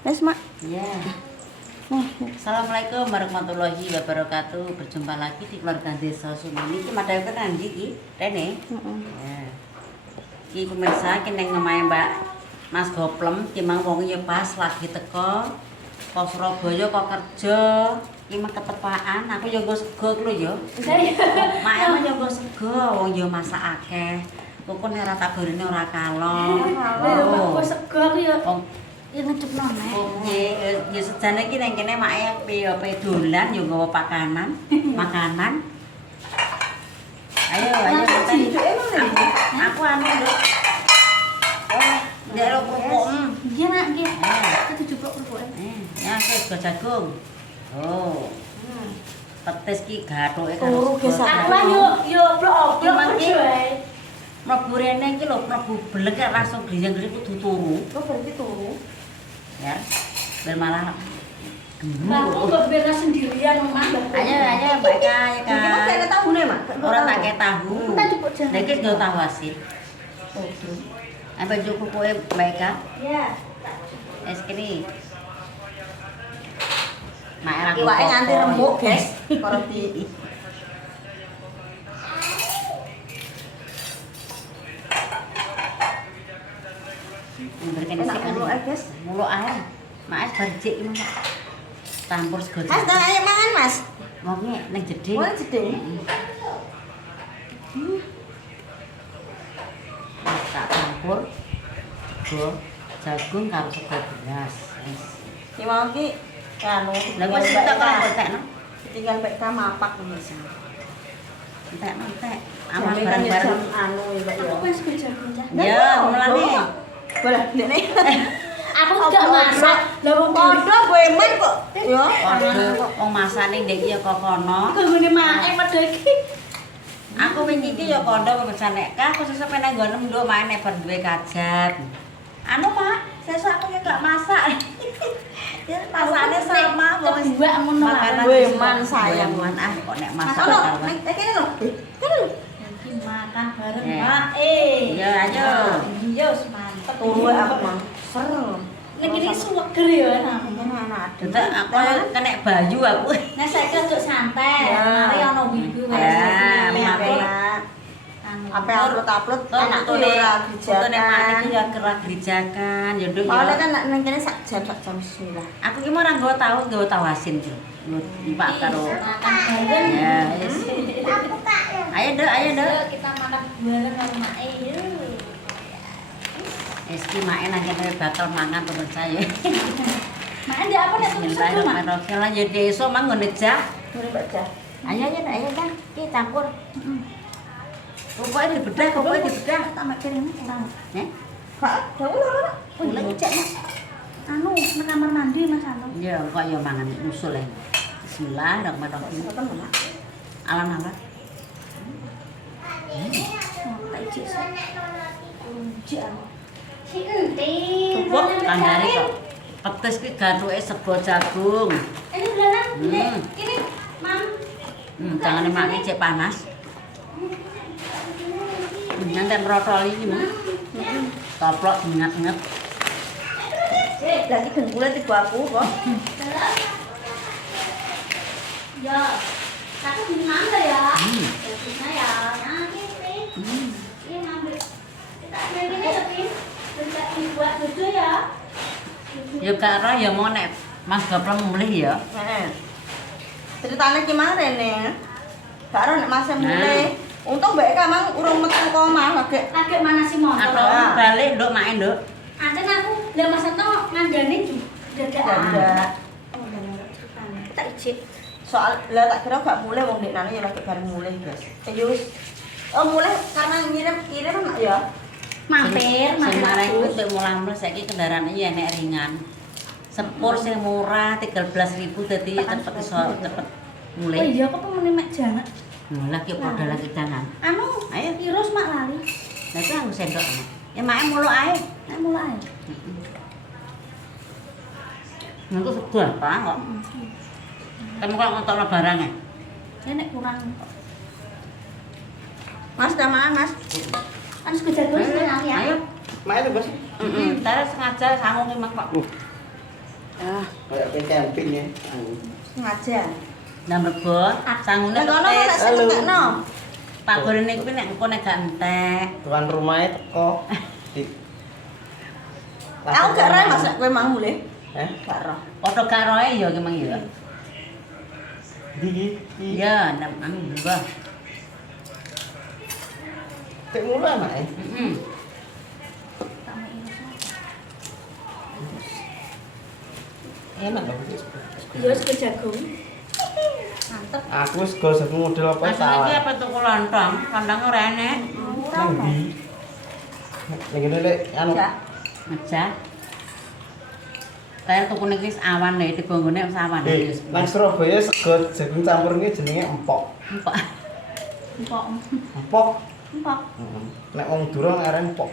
Wes, Mak. Ya. Assalamualaikum warahmatullahi wabarakatuh. Berjumpa lagi di keluarga Desa Sumini. Iki madhae kan iki, Rene. Ya. Iki pemirsa ki ning omahe Mbak Mas Goplem, ki mang wong ya pas lagi teko. Kok Surabaya kok kerja. Iki mah ketepaan, aku ya nggo sego lho ya. Mak emang ya nggo sego, wong ya masak akeh. Kok nek ora tak gorene ora kalong. Oh, sego aku ya. Ya ngecepno nek. Oh, ya sejane iki ning kene make piye dolan ya nggawa pakanan, makanan. Ayo ngeten. Aku anu, Nduk. Oh, ndek ro kerupuk. Iya, Nak, nggih. Aku jublok kerupuke. Ya, sego jagung. Oh. Petis ki gathuke Turu gesek. Aku lah yo blok-blok kerja ae. Mlebu rene iki lho, mlebu blek langsung gliyang-gliyang kudu turu. Kok berarti turu? Ya. Ben malah Aku kok bela sendirian omah. Ayo Mbak Eka, ya Iki kok Kak. kene tahune, Mak? Ora tak kek tahu. Kita jupuk jalan. Nek iki nggo tahu asin. Oh, Apa cukup kowe Mbak Eka? Ya. Es kini. Mak era iwake nganti rembuk, guys. Karo di Berikan enak isi kan. mulu ae, guys. Mulu ae. Mak es barjik iki Mas. Campur sego. Mas, dah ayo mangan, Mas. Wonge ning jeding. Mau jeding? Tak campur sego jagung karo sego beras. Wis. Ki mau ki anu Lah wis tak kok entekno. tinggal PK mapak Mas. Entekno entek. Aman Aman kan bareng-bareng. jam anu ya, Pak ya. Aku wis kerja kerja. Ya, mulane. Boleh, Dene. Aku gak masak. Lah wong Padha goeman kok. Yo. Padha wong masane ndek iki ya kok kono. gone mae padha iki. Aku wingi iki ya kandha pemesan nek kah aku sesuk pengen nggo nduk main nek bar duwe kajat. Anu, Mak, sesuk aku ya gak masak. Ya masakane sama wong Mbak ngono lah. makanan Goeman sayang. goeman ah kok nek masak Ono, kawan. nek kene lho. Kene lho. Iki makan bareng, Eh. Mbak. Ya ayo. Iya, wis mantep. Turu aku mang. Ser. Nek iki suweger ya namanya. Enak. Detek aku kena bayu aku. Nah, saiki aja santai. Ya. Mari ana wibu Ya, wae. Enak. Apa upload Tuh enak tuh foto ora nek mak iki dijakan. ya gerak gerijakan ya nduk Soalnya ya. kan nek kene sak jam 9. Aku ki mau ora nggawa tahu asin ki. Numpak karo. Makan bareng. Ya, wis. Ayo Nduk, Ayo kita makan bareng karo Mae. Yuk. Wis ki mak enak kene bakal mangan pemirsa ya. Mae ndak apa nek tuku sego, Mak? Bismillahirrahmanirrahim. Lah ya desa mang ngene jah. Ngene baca. Ayo kan ki campur. Pokoknya dibedah, pokoknya dibedah. Tak mek kene kurang. Nek. Kak, jauh ora. Oh, iya, cek, Mak. Anu, nang kamar mandi Mas Anu. Ya kok ya mangan usul ya. Bismillahirrahmanirrahim. Tekan lho, Mak. Alam-alam. Oh, tak ijik sih. Ijik anu. Cukup kandhane kok. Petis ki gathuke sego jagung. Ini belanan, ini, Hmm. ini, Mam. Jangan mak iki cek panas. Nyantai merotol iki mah. Toplok ingat-ingat. Lagi dengkule tiba aku kok. Ya, aku di mana ya? Hmm. Ya, bisa ya. Nah, ini. Ini ngambil. Kita ambil ini tapi tidak dibuat dulu ya. Ya karo ya mau nek Mas Goplem mulih ya. Heeh. Ceritane ki mang rene. Karo nek Mas mulai. Untung mbak Eka mang urung metu kok omah lagi. Lagi mana sih motor? Atau balik nduk mak nduk. Anten aku lah Mas Anto ngandani dadakan. Dadak. Oh, bener ceritanya. Kita ijik. Soal lah tak kira gak mulai wong nek nane ya lagi bareng mulai, guys. Ya wis. Oh, mulai karena kirim mak ya. Mampir, Sing mampir. marang iku nduk mulang-mulang saiki kendaraane ya enek ringan. Sepur sing murah 13.000 dadi cepet iso cepet Oh mulih. iya, aku pengen mek jangan. Lagi padha lagi jangan. Anu, Ayo. virus mak lali. Lah itu aku sendok. Ya mak mulu ae. Nek mulai. Nengko sego apa kok. Kamu kok ngontokno barang e. Ya nek kurang. Mas udah mangan, Mas. Kan sekedar terus lali ya. Ayo. Mak itu, Bos. Heeh, sengaja sangu ki mak kok. Ah, Kayak camping ya. sengaja. Lah mergo sangune Nek ngono nek petis. sing entekno. Pak gorene kuwi nek engko nek gak entek. Tuan rumahnya teko. Di Aku gak roh Mas nek kowe mau mulih. Gak roh. Padha gak roe ya ki mang ya. Di Iya, nang anu mbah. Cek mulu anak ya. Heeh. Enak loh. Iya, sego jagung. Mantep. Aku wis go jagung model apa Mas iki salah. apa tuku lontong? Lontong ora enek. Nang ndi? Ning ngene lek anu Ya. Aja. Kayak tuku ning wis awan nek dibanggone wis awan. nang Surabaya sego jagung campur iki jenenge empok. Empok. Empok. Empok. Empok. Nek wong Durung areng empok.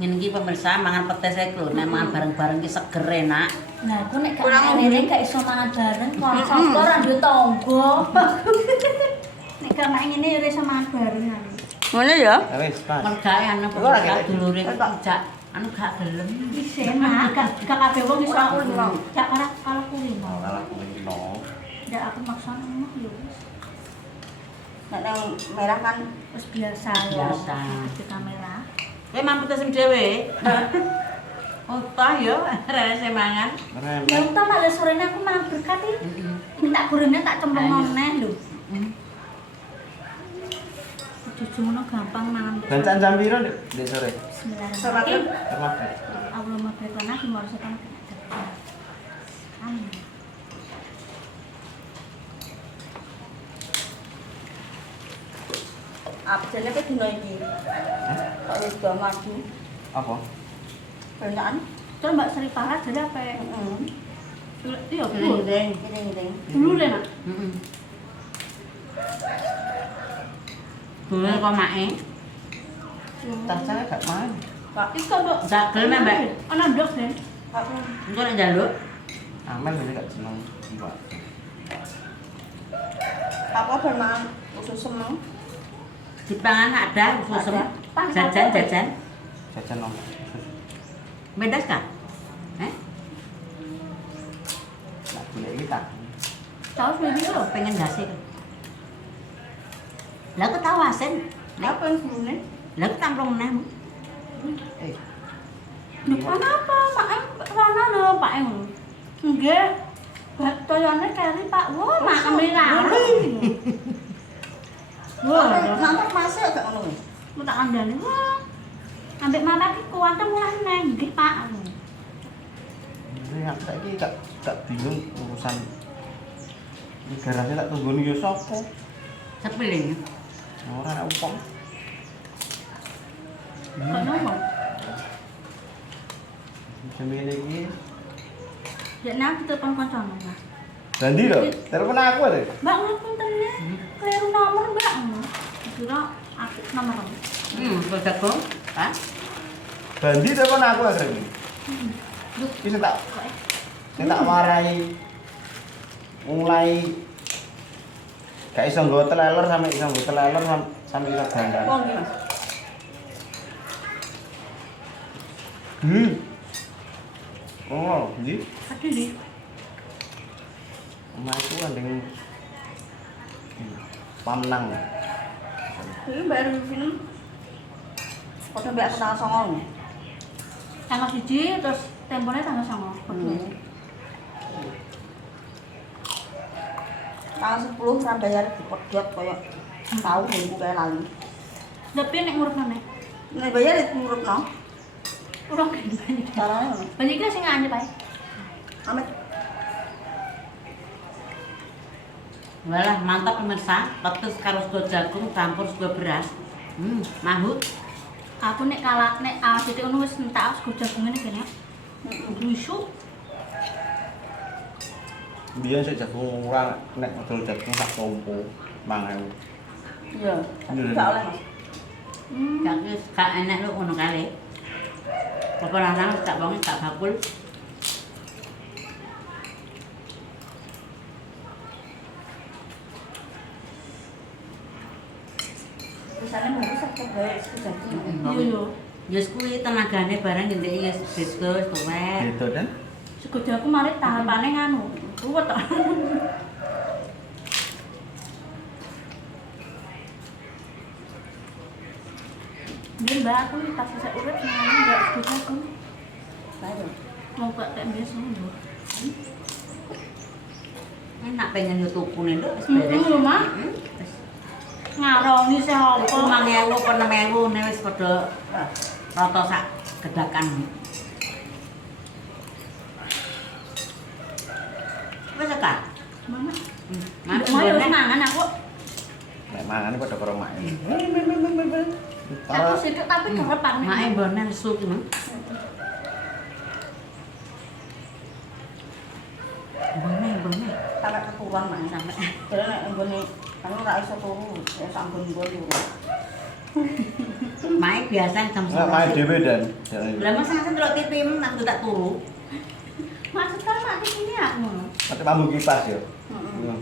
Ngene iki pemirsa mangan petis iku, nek mangan bareng-bareng ki seger enak. Nah, aku nek gak Kurang ngene gak iso mangan bareng kok sapa ora duwe tangga. Nek gak main ngene ya ora iso mangan bareng. Ngono ya? Ya wis, Mas. Mergawe anu Iku ora pemirsa ketek. dulure jak anu gak gelem. Wis enak, gak kabeh wong iso Aku lima. gak kalau kulino. Kalah kulino. Ndak aku maksane mah ya wis. Nek yang merah kan Wis biasa ya. Biasa. Di kamera. Kowe mampu tesem dhewe. Oh, tah ya, rene mangan. Keren. Ya entah malah sorene aku mangan berkat iki. Minta gorengnya tak cemplung neh lho. Jujur ngono gampang mangan. Dan jam piro Dek sore? Bismillahirrahmanirrahim. Terlambat. Allah mabrik lana dimor setan. Amin. absennya ke dino iki. Kok wis do maju. Apa? Banyakan. Terus Mbak Sri Parah jadi apa? Heeh. Iya, dulu. Ding. Giring-giring. Dulu deh, Nak. Heeh. Dulu kok mae. Tasane gak main. Kak, Iko, Mbak. Gak gelem, Mbak. Ana ndok, Den. kak. Engko nek njaluk Aman ini gak seneng iwak. Apa ben mangan usus semeng? dipangan ada susem. Ada. Jajan. Jajan nom. Bedas kah? Nak golek iki tak. Tahu sendiri lho. Pengen gasih. Lah aku tahu asin. Apa yang sebelumnya? Lah aku tamplung meneh. Eh, Lupa apa, Pak Em? Rana lho, Pak Em. Nggih. Toyone keri Pak. Wah, makan merah. Wah, Wah, nanti masih agak ngono. aku tak kandani. Wah. Ambek mama ki kuwate mulai neng, nggih Pak. ini aku saiki gak bingung urusan garasi tak tunggoni yo sapa? Sepiling. Ora ana upong. Kok ngomong? Semene iki. Dek nak telepon kancamu, Mas. Dandi lho, telepon aku lho. Mbak ngapunten ya. Keliru nomor, Mbak. Kira aku nomor kamu. Jagung. Kan? Dandi telepon aku akhirnya. Iki sing tak warai. Mulai gak iso nggo teleler sampe iso nggo teleler sampe iso dandan. Wong iki, Mas. Oh, ndi? Aduh, di. Omahku andeng Pamenang. Iki bayar film. Padha mbek aku tanggal 9. Tanggal 1 terus temponya tanggal 9. Tanggal 10 ra bayar dipedhot koyo tau minggu kae lali. Tapi nek ngurupno nek. Nek bayar nurutno. Urang gini. Carane ngono. Banyak ki sing anyep ae. Amit. Walah mantap pemirsa, petis karo sego jagung campur sego beras. Mahut. Aku nek kalah nek awas titik ngono wis entak sego jagung ngene kene. Lusu. Biyen sik jagung ora nek model jagung sak tompo 5.000. Iya, gak oleh, Mas. Gak enak lu ngono kali. Apa lanang tak wong tak bakul. Bisane bagus aku gawe sejagung. Iya yo. Yes kuwi tenagane barang ngendeki yes bedo tuwek. Gitu kan? Sego jago malah tahapane nganu. Ruwet to. Ini mbak aku pas saya urip nganu enggak sego jago. Baru. Mau gak kayak biasa lho. Enak pengen tuku nih Nduk, wis beres. Lho, Mak. Wis. Ngaroni sih Tuku apa? 5.000 apa 6.000 nih wis padha rata sak gedakan. Wis sekar. Mama. Mas Mau ya wis mangan aku. Nek mangan padha karo mak. Aku sedek tapi kerepan. Mae bonen su ki, Mang. Bone. Sampai keturuan Mas. Sampai Jadi nek nggone kan ora iso turu, ya sampun nggon turu. mae biasa jam Nek main 11. dhewe dan. Lah masa ngesen delok TV nak tak turu. Maksud kan mak ini aku. Mati mambu kipas ya. Heeh.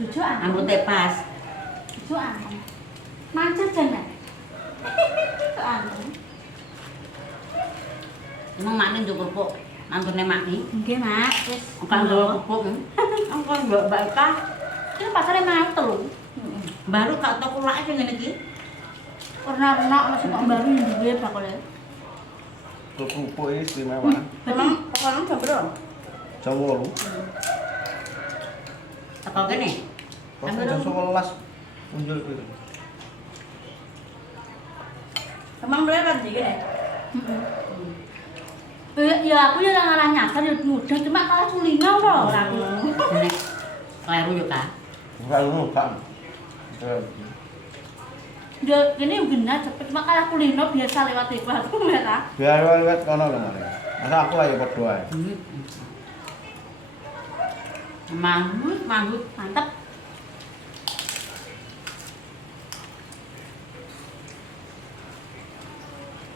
Jujur aku. Ambute pas. Jujur aku. Mancer jane. Itu aku. Emang makne njuk kerupuk. Mantune makni. Nggih, Mak. Wis Bukan nggawa kerupuk. Engko Mbak Eka Ini pasarnya mantel. baru gak tau kulake sing ngene iki. Renak-renak masih kok baru yang duwe bakule. Kerupuk iki istimewa. Emang pokoknya jam berapa? Jam 8. Teko kene. Kok jam 11 muncul itu. Emang beli lagi gini? Ya aku ya ngarah nyasar ya mudah cuma kalah kulino loh aku. Nek kleru yo ka. Bukan lu kan. Ya ini benar cepet cuma kalah kulino biasa lewat iku aku merah. Biar lewat kono kemarin. Masa aku aja berdoa. Mangut. Mantap.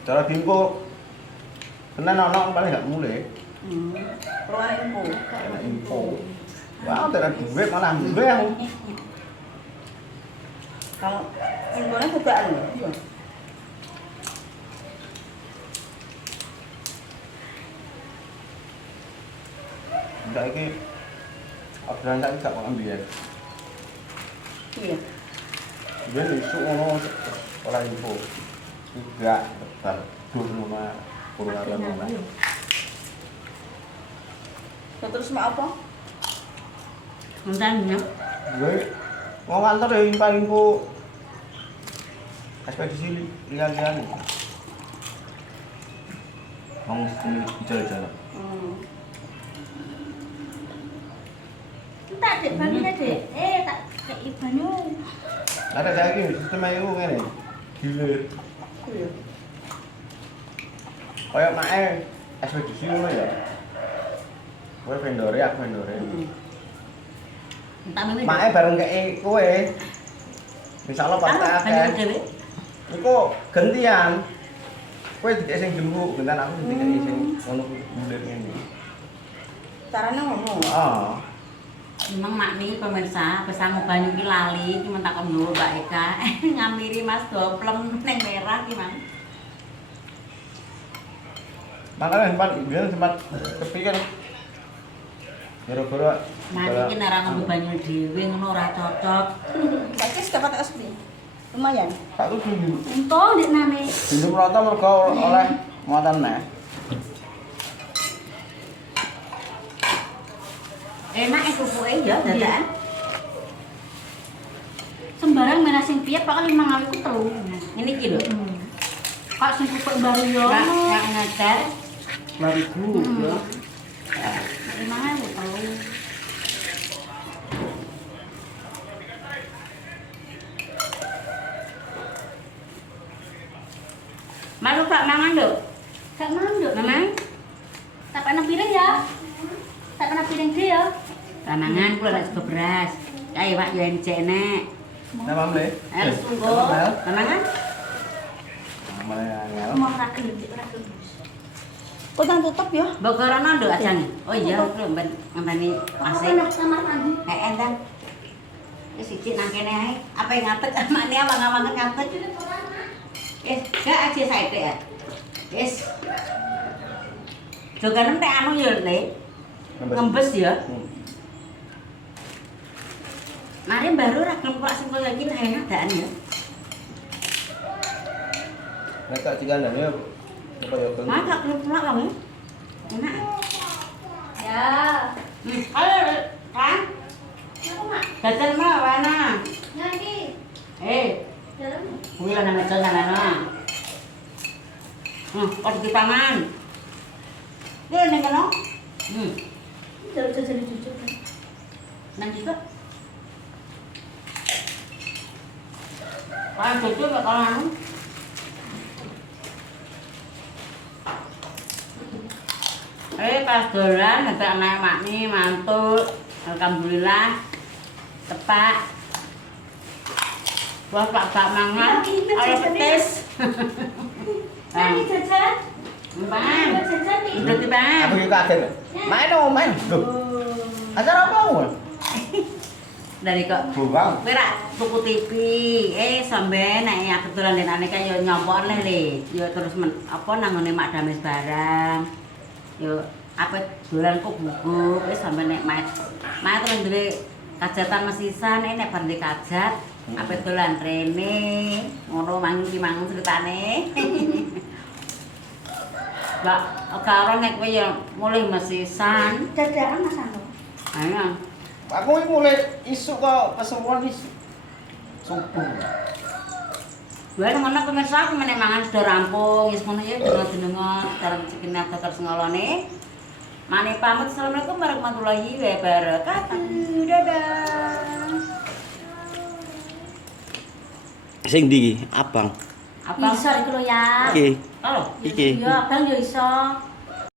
Cara bingko kena nonok paling gak mulai. Keluar info. Kena info. Wah, tidak duit malah duit aku. Kalau infonya juga ada. Iya. Enggak iki obrolan tak gak mau biyen. Iya. Biyen isu ngono ora info. Enggak tebar duh rumah kurang rumah. Terus mau apa? Ngentan ya. Gue mau kantor ya info ekspedisi lihat-lihat. Mau jalan-jalan. Tak dek banyak dek. Tak kayak banyu. Ada saya ini sistemnya itu ngene. Gilir. Iya. Kayak mae ekspedisi ngono ya. Kowe vendore aku vendore. Entak mimi. Mae bareng kei kowe. Misalnya pas tak akeh. Banyak dhewe. Iku gantian. Kowe dikek sing jembuk, gantian aku dikek sing ngono kuwi gilir ngene. Caranya ngomong. Heeh. Emang makni pemirsa pesan banyu ki lali cuma tak dulu Mbak Eka ngamiri Mas Doplem neng merah gimana? Makanya sempat kepikir gara-gara Nanti ki nek ngombe banyu dhewe ngono ora cocok. Saiki dapat SP. Lumayan. tak tuh Untung dek nane. pinjam rata mergo oleh muatan neh. Enak e kupuke ya dadakan. Sembarang merah sing piye pakai 5 ngawi ku telu. Ini iki lho. Kak sing kupuk baru yo. Nek ngecer 2000 ya. 5 ngawi telu. Malu Pak mangan lho. Kak manduk. Mamang, Tak pernah piring ya. Tak pernah piring dia ya. mangan kula nek sego beras. Kae Pak yo encek nek. Nah, Mamle. Harus tunggu. Mangan. Mamle angel. Mau ragel dik ragel. Kok jangan tutup ya? Mbok karana nduk ajane. Oh iya, kula ben ngenteni Aku masih. enak sama tadi. Endan. Wis siji nang kene ae. Apa yang ngatek makne awang-awang ngatek. Gak aja saite ya. Wis. Joganem nek anu ya, Le. Ngembes ya. Mari baru ra gelem kok sing koyo iki enak daan ya. Nek tak digandane apa ya Bang? Mak gak gelem pulak wong. Enak. Ya. Ayo, kan? Apa, Mak? Jajan mah wana. Nanti. Dalam. Kuwi lan meja sana. Kok dipangan. Yo ning kono. Jajan jujur. Nang juga. Pak jujur gak kalau anu. Pas dolan ada anak makni mantul. Alhamdulillah. Tepak. Wah, tak mangan. Ayo petis. Nanti jajan. Bang. Jajan nih. Udah tiba. Aku juga kaget. Main dong, main. Loh. Acara apa, Ul? Dari kok Buang. kowe rak tuku TV, sampe nek aku dolan denane kaya yo nyompok le. Yo terus apa nangone mak dames barang. Yo apa dolan kok buku, sampe nek mak terus duwe kajatan mesisan nek bar ndek kajat, apa dolan rene, ngono mangi ki mangun ceritane. Mbak, karo nek kowe yo mulih mesisan. Dadakan Mas Ando. Ayo. Aku ini mulai isu kok keseruan isu. Subuh. Dua ngono pemirsa aku menek mangan sudah rampung, wis ngono ya jenengan dareng cikine terus ngolone. Mane pamit, assalamualaikum warahmatullahi wabarakatuh. Dadah. Sing ndi iki? Abang. Apa? Iso iki lho ya. Iki. Oh, Iki. Ya, Abang yo iso.